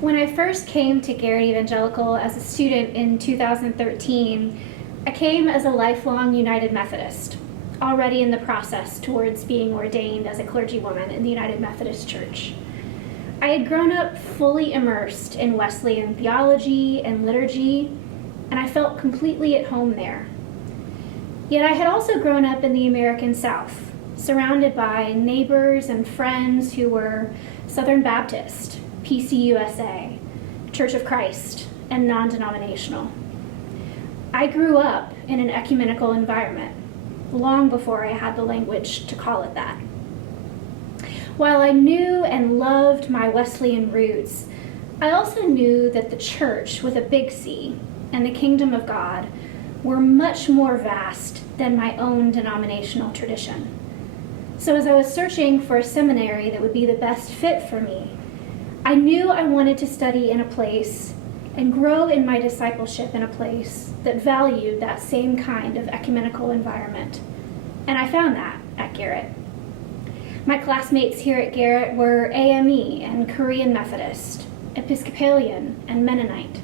When I first came to Garrett Evangelical as a student in 2013, I came as a lifelong United Methodist, already in the process towards being ordained as a clergywoman in the United Methodist Church. I had grown up fully immersed in Wesleyan theology and liturgy, and I felt completely at home there. Yet I had also grown up in the American South, surrounded by neighbors and friends who were Southern Baptist, PCUSA, Church of Christ, and non-denominational. I grew up in an ecumenical environment, long before I had the language to call it that. While I knew and loved my Wesleyan roots, I also knew that the church with a big C and the kingdom of God were much more vast than my own denominational tradition. So as I was searching for a seminary that would be the best fit for me, I knew I wanted to study in a place and grow in my discipleship in a place that valued that same kind of ecumenical environment. And I found that at Garrett. My classmates here at Garrett were AME and Korean Methodist, Episcopalian, and Mennonite.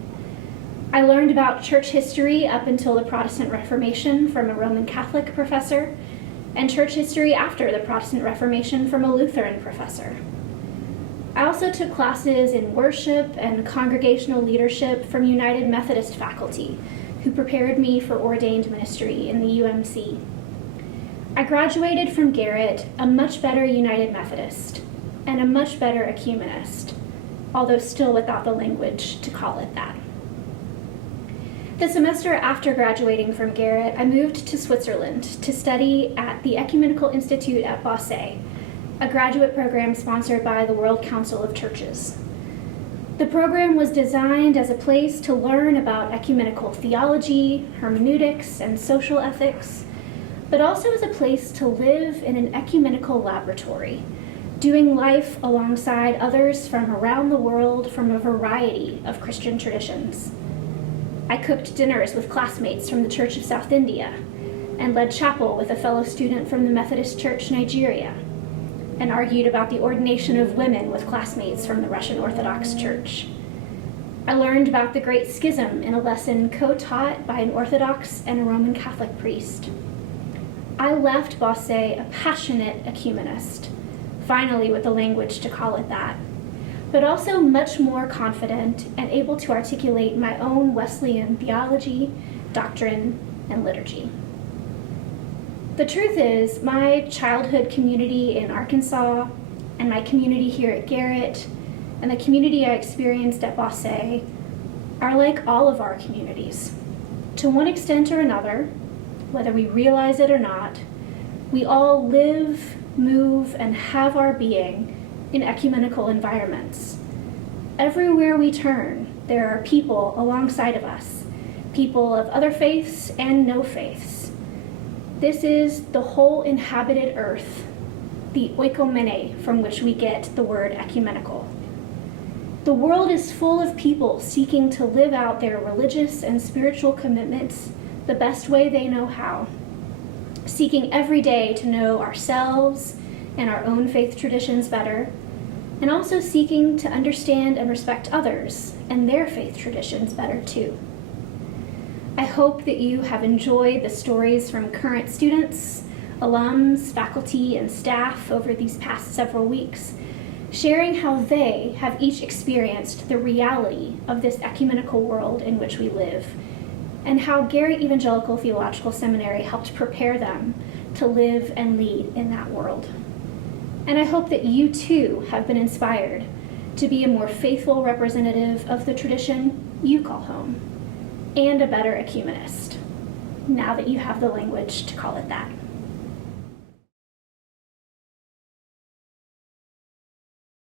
I learned about church history up until the Protestant Reformation from a Roman Catholic professor, and church history after the Protestant Reformation from a Lutheran professor. I also took classes in worship and congregational leadership from United Methodist faculty, who prepared me for ordained ministry in the UMC. I graduated from Garrett a much better United Methodist and a much better ecumenist, although still without the language to call it that. The semester after graduating from Garrett, I moved to Switzerland to study at the Ecumenical Institute at Basel, a graduate program sponsored by the World Council of Churches. The program was designed as a place to learn about ecumenical theology, hermeneutics, and social ethics, but also as a place to live in an ecumenical laboratory, doing life alongside others from around the world from a variety of Christian traditions. I cooked dinners with classmates from the Church of South India and led chapel with a fellow student from the Methodist Church Nigeria, and argued about the ordination of women with classmates from the Russian Orthodox Church. I learned about the Great Schism in a lesson co-taught by an Orthodox and a Roman Catholic priest. I left Basel a passionate ecumenist, finally with the language to call it that, but also much more confident and able to articulate my own Wesleyan theology, doctrine, and liturgy. The truth is, my childhood community in Arkansas, and my community here at Garrett, and the community I experienced at Basel are like all of our communities. To one extent or another, whether we realize it or not, we all live, move, and have our being in ecumenical environments. Everywhere we turn, there are people alongside of us, people of other faiths and no faiths. This is the whole inhabited earth, the oikomene from which we get the word ecumenical. The world is full of people seeking to live out their religious and spiritual commitments the best way they know how, seeking every day to know ourselves and our own faith traditions better, and also seeking to understand and respect others and their faith traditions better too. I hope that you have enjoyed the stories from current students, alums, faculty, and staff over these past several weeks, sharing how they have each experienced the reality of this ecumenical world in which we live, and how Garrett Evangelical Theological Seminary helped prepare them to live and lead in that world. And I hope that you too have been inspired to be a more faithful representative of the tradition you call home, and a better ecumenist, now that you have the language to call it that.